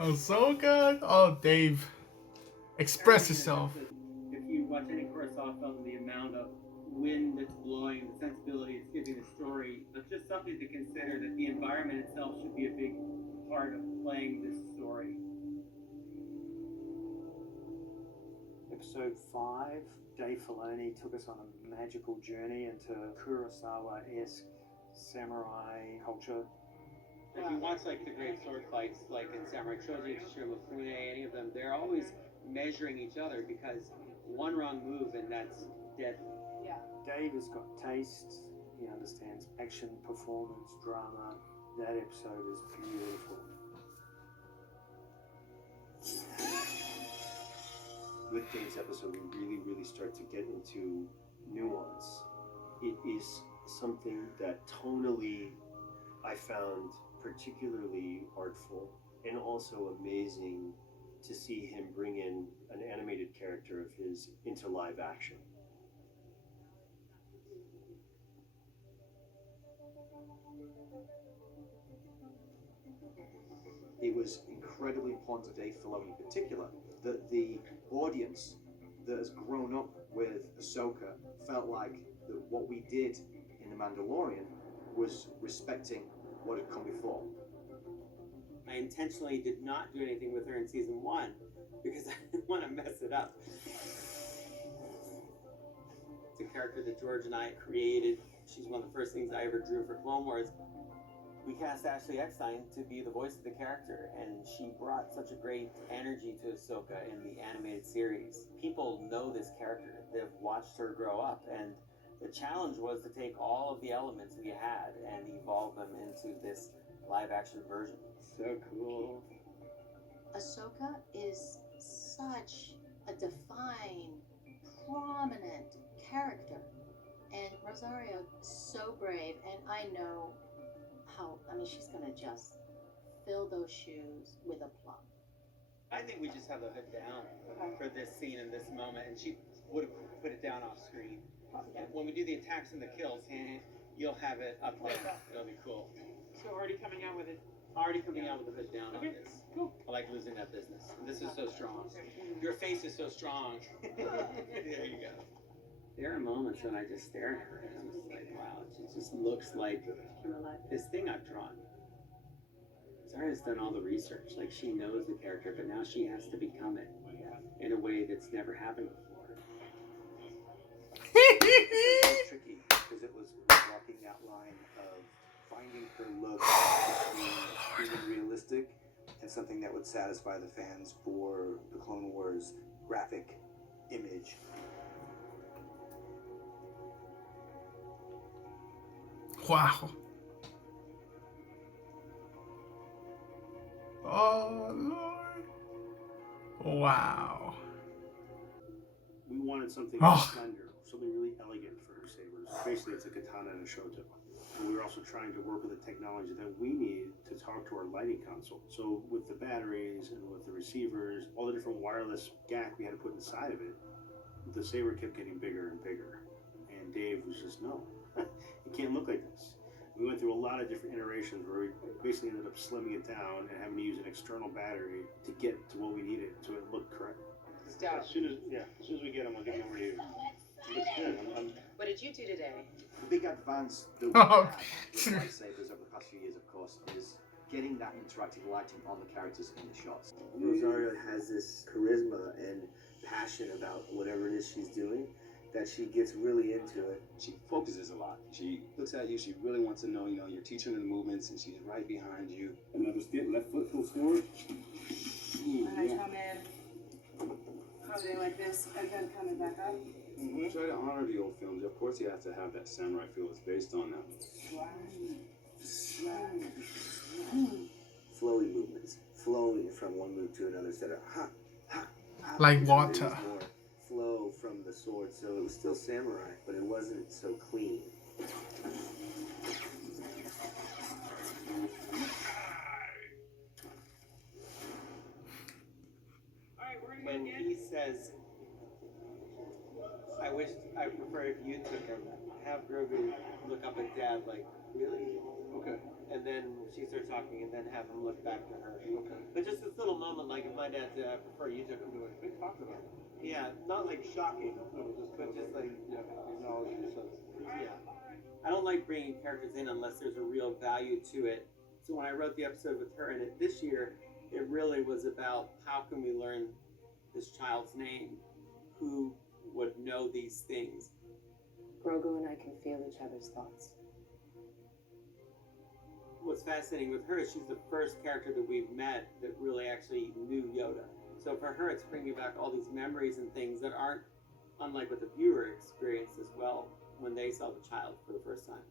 Ahsoka? Oh, Dave. Express yourself. If you watch any Kurosawa film, the amount of wind that's blowing, the sensibility it's giving the story, it's just something to consider that the environment itself should be a big part of playing this story. Episode 5, Dave Filoni took us on a magical journey into Kurosawa-esque samurai culture. If you watch like the great sword fights, like in Samurai Trilogy, Shimofune, any of them, they're always measuring each other because one wrong move and that's dead. Yeah. Dave has got taste, he understands action, performance, drama. That episode is beautiful. With Dave's episode, we really start to get into nuance. It is something that tonally I found particularly artful and also amazing to see him bring in an animated character of his into live action. It was incredibly important to Dave Filoni in particular that the audience that has grown up with Ahsoka felt like that what we did in The Mandalorian was respecting what had come before. I intentionally did not do anything with her in season 1 because I didn't want to mess it up. It's a character that George and I created. She's one of the first things I ever drew for Clone Wars. We cast Ashley Eckstein to be the voice of the character, and she brought such a great energy to Ahsoka in the animated series. People know this character. They've watched her grow up, and the challenge was to take all of the elements we had and evolve them into this live-action version. So cool. Ahsoka is such a defined, prominent character, and Rosario is so brave, and I know how, she's gonna just fill those shoes with a plum. I think we just have the hood down for this scene and this moment, and she would have put it down off screen. And when we do the attacks and the kills, you'll have it up there. It'll be cool. So already coming out with it. Already coming out with the hood down on Okay, this. cool. I like losing that business. This is so strong. Your face is so strong. There you go. There are moments when I just stare at her and I'm just like, wow, she just looks like this thing I've drawn. Zara's done all the research. Like, she knows the character, but now she has to become it in a way that's never happened before. It was tricky because it was walking that line of finding her look between being realistic and something that would satisfy the fans for the Clone Wars graphic image. Wow. Oh, Lord. Wow. We wanted something Oh. slender, something really elegant for her sabers. Basically, it's a katana and a shoto. And we were also trying to work with the technology that we need to talk to our lighting console. So with the batteries and with the receivers, all the different wireless GAC we had to put inside of it, the saber kept getting bigger and bigger. And Dave was just, no, it can't look like this. We went through a lot of different iterations where we basically ended up slimming it down and having to use an external battery to get to what we needed so it looked correct. Stop. As soon as we get them, I'll get them over to you. It's good. What did you do today? The big advance that we Oh. had with lightsabers over the past few years, of course, is getting that interactive lighting on the characters in the shots. Rosario has this charisma and passion about whatever it is she's doing that she gets really into it. She focuses a lot. She looks at you, she really wants to know, you're teaching her the movements and she's right behind you. Another step, left foot, full forward. When I come in, probably like this, and then coming back up. Try to honor the old films. Of course, you have to have that samurai feel. It's based on them. Flowy movements, flowing from one move to another instead of ha, ha, ha. Like There water. was more flow from the sword, so it was still samurai, but it wasn't so clean. When he says, I prefer if you took him, have Grogu look up at Dad like, really? Okay. And then then she starts talking, and then have him look back to her. Okay. But just this little moment, like if my dad said, "I prefer you took him to it." They talked about it. Yeah, not like shocking. No, but just like, yeah, acknowledge you said it. Yeah. I don't like bringing characters in unless there's a real value to it. So when I wrote the episode with her in it this year, it really was about how can we learn this child's name, who would know these things. Grogu and I can feel each other's thoughts. What's fascinating with her is she's the first character that we've met that really actually knew Yoda. So for her, it's bringing back all these memories and things that aren't unlike what the viewer experienced as well when they saw the child for the first time.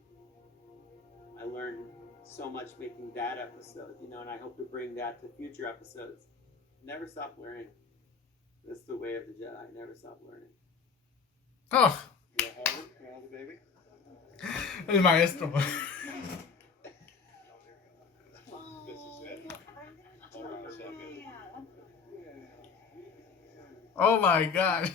I learned so much making that episode, and I hope to bring that to future episodes. Never stop learning. That's the way of the Jedi. Never stop learning. Oh, You want to hold it? You want to hold the baby? el maestro. This is it. Hold on a second. Oh my God.